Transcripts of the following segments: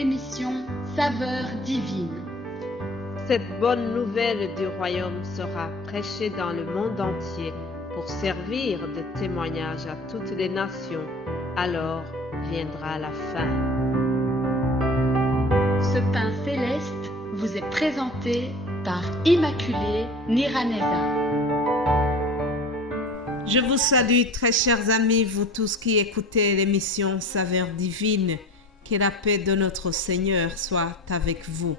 l'émission Saveurs divines. Cette bonne nouvelle du royaume sera prêchée dans le monde entier pour servir de témoignage à toutes les nations. Alors viendra la fin. Ce pain céleste vous est présenté par Immaculée Niraneza. Je vous salue, très chers amis, vous tous qui écoutez l'émission Saveurs divines. Que la paix de notre Seigneur soit avec vous.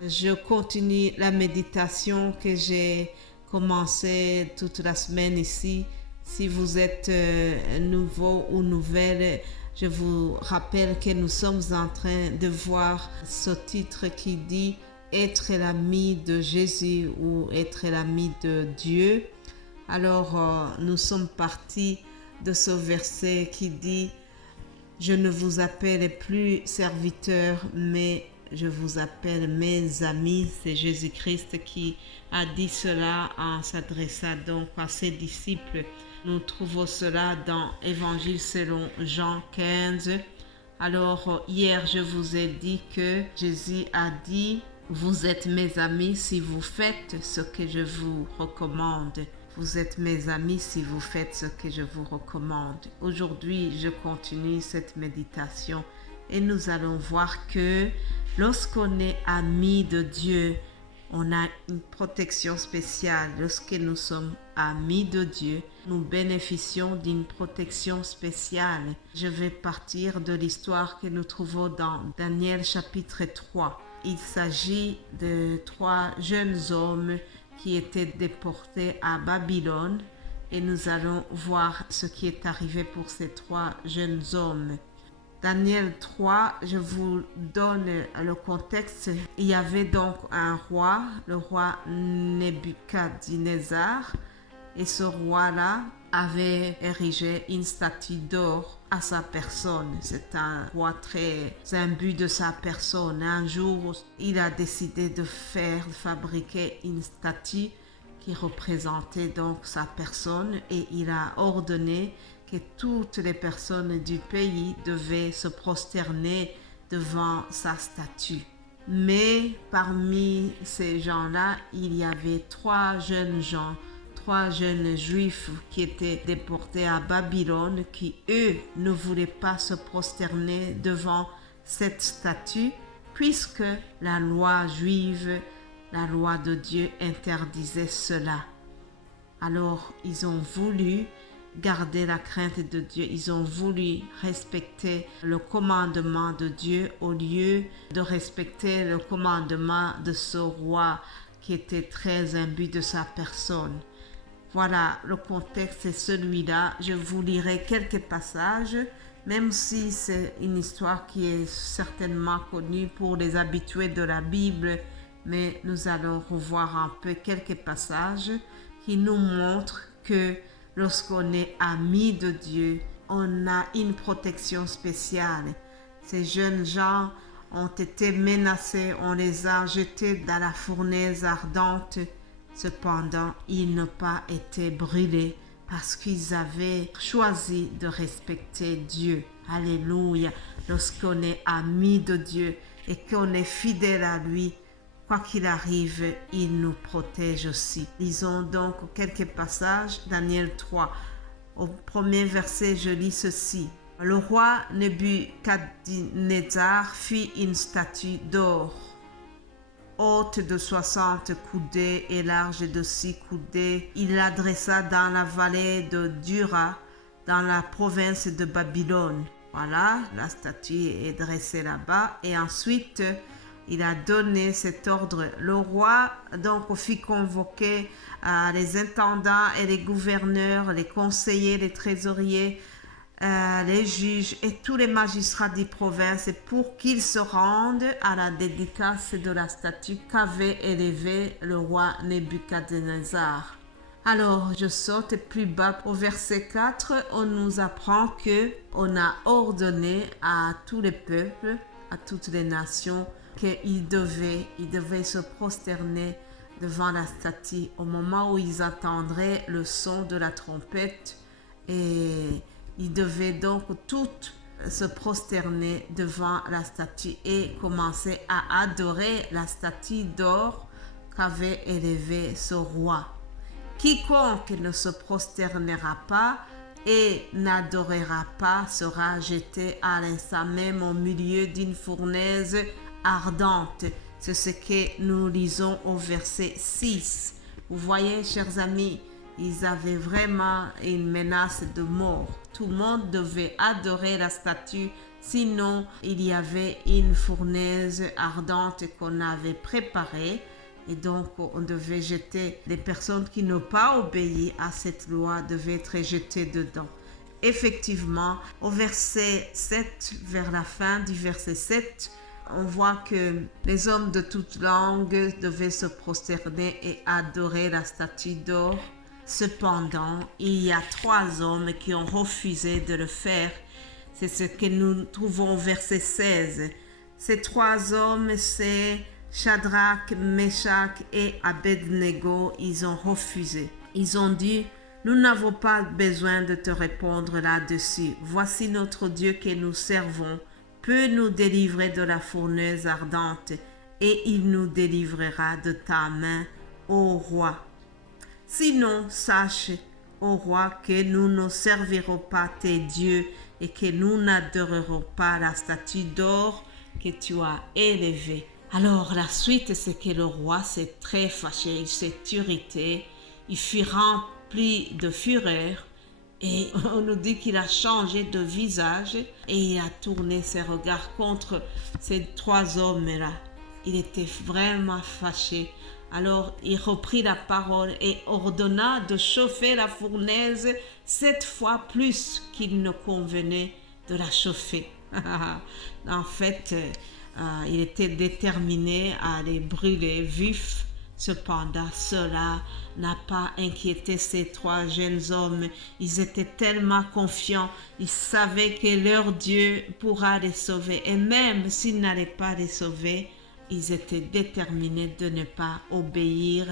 Je continue la méditation que j'ai commencée toute la semaine ici. Si vous êtes nouveau ou nouvelle, je vous rappelle que nous sommes en train de voir ce titre qui dit « Être l'ami de Jésus » ou « Être l'ami de Dieu ». Alors, nous sommes partis de ce verset qui dit « Je ne vous appelle plus serviteurs, mais je vous appelle mes amis ». C'est Jésus-Christ qui a dit cela en s'adressant donc à ses disciples. Nous trouvons cela dans Évangile selon Jean 15. Alors, hier, je vous ai dit que Jésus a dit « Vous êtes mes amis si vous faites ce que je vous recommande ». Vous êtes mes amis si vous faites ce que je vous recommande. Aujourd'hui, je continue cette méditation et nous allons voir que lorsqu'on est amis de Dieu, on a une protection spéciale. Lorsque nous sommes amis de Dieu, nous bénéficions d'une protection spéciale. Je vais partir de l'histoire que nous trouvons dans Daniel chapitre 3. Il s'agit de 3 jeunes hommes qui étaient déportés à Babylone et nous allons voir ce qui est arrivé pour ces 3 jeunes hommes. Daniel 3, je vous donne le contexte. Il y avait donc un roi, le roi Nebuchadnezzar, et ce roi-là avait érigé une statue d'or à sa personne. C'est un roi très imbu de sa personne. Un jour, il a décidé de fabriquer une statue qui représentait donc sa personne et il a ordonné que toutes les personnes du pays devaient se prosterner devant sa statue. Mais parmi ces gens-là, il y avait 3 jeunes gens, 3 jeunes juifs qui étaient déportés à Babylone, qui eux ne voulaient pas se prosterner devant cette statue, puisque la loi juive, la loi de Dieu interdisait cela. Alors ils ont voulu garder la crainte de Dieu, ils ont voulu respecter le commandement de Dieu au lieu de respecter le commandement de ce roi qui était très imbu de sa personne. Voilà, le contexte est celui-là. Je vous lirai quelques passages, même si c'est une histoire qui est certainement connue pour les habitués de la Bible, mais nous allons revoir un peu quelques passages qui nous montrent que lorsqu'on est ami de Dieu, on a une protection spéciale. Ces jeunes gens ont été menacés, on les a jetés dans la fournaise ardente. Cependant, ils n'ont pas été brûlés parce qu'ils avaient choisi de respecter Dieu. Alléluia. Lorsqu'on est ami de Dieu et qu'on est fidèle à lui, quoi qu'il arrive, il nous protège aussi. Lisons donc quelques passages. Daniel 3. Au premier verset, je lis ceci. Le roi Nebuchadnezzar fit une statue d'or, haute de 60 coudées et large de 6 coudées. Il l'adressa dans la vallée de Dura, dans la province de Babylone. Voilà, la statue est dressée là-bas. Et ensuite, il a donné cet ordre. Le roi donc fit convoquer les intendants et les gouverneurs, les conseillers, les trésoriers, les juges et tous les magistrats des provinces pour qu'ils se rendent à la dédicace de la statue qu'avait élevée le roi Nebuchadnezzar. Alors, je saute plus bas au verset 4, on nous apprend que on a ordonné à tous les peuples, à toutes les nations, qu'ils devaient se prosterner devant la statue au moment où ils attendraient le son de la trompette et ils devaient donc toutes se prosterner devant la statue et commencer à adorer la statue d'or qu'avait élevée ce roi. Quiconque ne se prosternera pas et n'adorera pas sera jeté à l'instant même au milieu d'une fournaise ardente. C'est ce que nous lisons au verset 6. Vous voyez, chers amis, ils avaient vraiment une menace de mort. Tout le monde devait adorer la statue, sinon il y avait une fournaise ardente qu'on avait préparée. Et donc, on devait jeter les personnes qui n'ont pas obéi à cette loi, devaient être jetées dedans. Effectivement, au verset 7, vers la fin du verset 7, on voit que les hommes de toute langue devaient se prosterner et adorer la statue d'or. Cependant, il y a 3 hommes qui ont refusé de le faire. C'est ce que nous trouvons au verset 16. Ces 3 hommes, c'est Shadrach, Meshach et Abednego. Ils ont refusé. Ils ont dit: nous n'avons pas besoin de te répondre là-dessus. Voici notre Dieu que nous servons peut nous délivrer de la fournaise ardente, et il nous délivrera de ta main, ô roi. Sinon, sache, ô roi, que nous ne servirons pas tes dieux et que nous n'adorerons pas la statue d'or que tu as élevée. Alors la suite, c'est que le roi s'est très fâché, il s'est irrité, il fut rempli de fureur et on nous dit qu'il a changé de visage et il a tourné ses regards contre ces 3 hommes-là. Il était vraiment fâché. Alors il reprit la parole et ordonna de chauffer la fournaise 7 fois plus qu'il ne convenait de la chauffer. En fait, il était déterminé à les brûler vifs. Cependant, cela n'a pas inquiété ces 3 jeunes hommes. Ils étaient tellement confiants. Ils savaient que leur Dieu pourra les sauver. Et même s'il n'allait pas les sauver, ils étaient déterminés de ne pas obéir,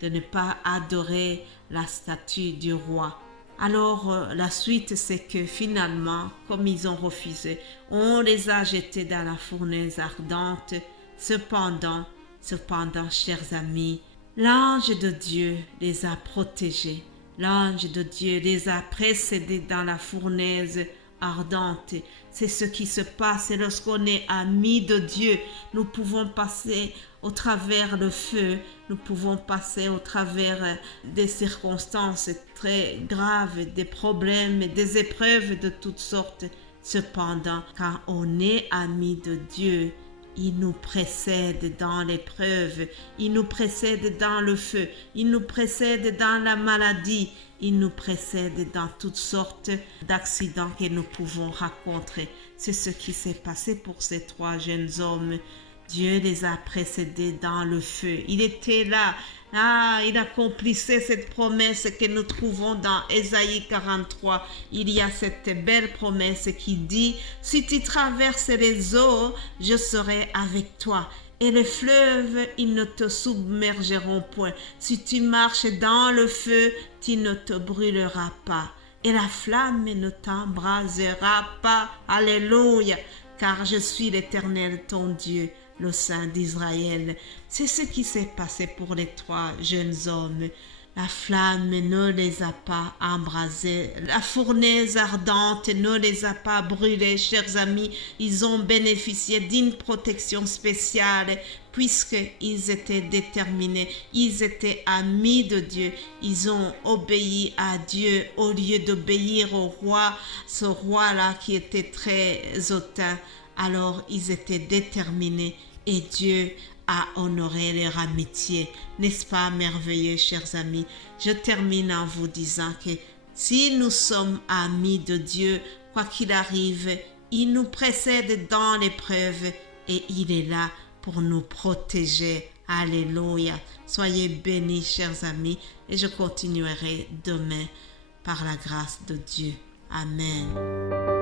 de ne pas adorer la statue du roi. Alors, la suite, c'est que finalement, comme ils ont refusé, on les a jetés dans la fournaise ardente. Cependant, chers amis, l'ange de Dieu les a protégés. L'ange de Dieu les a précédés dans la fournaise ardente. C'est ce qui se passe lorsqu'on est amis de Dieu. Nous pouvons passer au travers le feu, nous pouvons passer au travers des circonstances très graves, des problèmes, des épreuves de toutes sortes. Cependant, quand on est amis de Dieu, il nous précède dans l'épreuve, il nous précède dans le feu, il nous précède dans la maladie, il nous précède dans toutes sortes d'accidents que nous pouvons rencontrer. C'est ce qui s'est passé pour ces 3 jeunes hommes. Dieu les a précédés dans le feu. Il était là. Il accomplissait cette promesse que nous trouvons dans Ésaïe 43. Il y a cette belle promesse qui dit: si tu traverses les eaux, je serai avec toi. Et les fleuves, ils ne te submergeront point. Si tu marches dans le feu, tu ne te brûleras pas. Et la flamme ne t'embrasera pas. Alléluia. Car je suis l'Éternel, ton Dieu, le Saint d'Israël. C'est ce qui s'est passé pour les 3 jeunes hommes. La flamme ne les a pas embrasés. La fournaise ardente ne les a pas brûlés, chers amis. Ils ont bénéficié d'une protection spéciale puisqu'ils étaient déterminés. Ils étaient amis de Dieu. Ils ont obéi à Dieu au lieu d'obéir au roi, ce roi-là qui était très hautain. Alors, ils étaient déterminés et Dieu a honoré leur amitié. N'est-ce pas merveilleux, chers amis? Je termine en vous disant que si nous sommes amis de Dieu, quoi qu'il arrive, il nous précède dans l'épreuve et il est là pour nous protéger. Alléluia. Soyez bénis, chers amis, et je continuerai demain par la grâce de Dieu. Amen.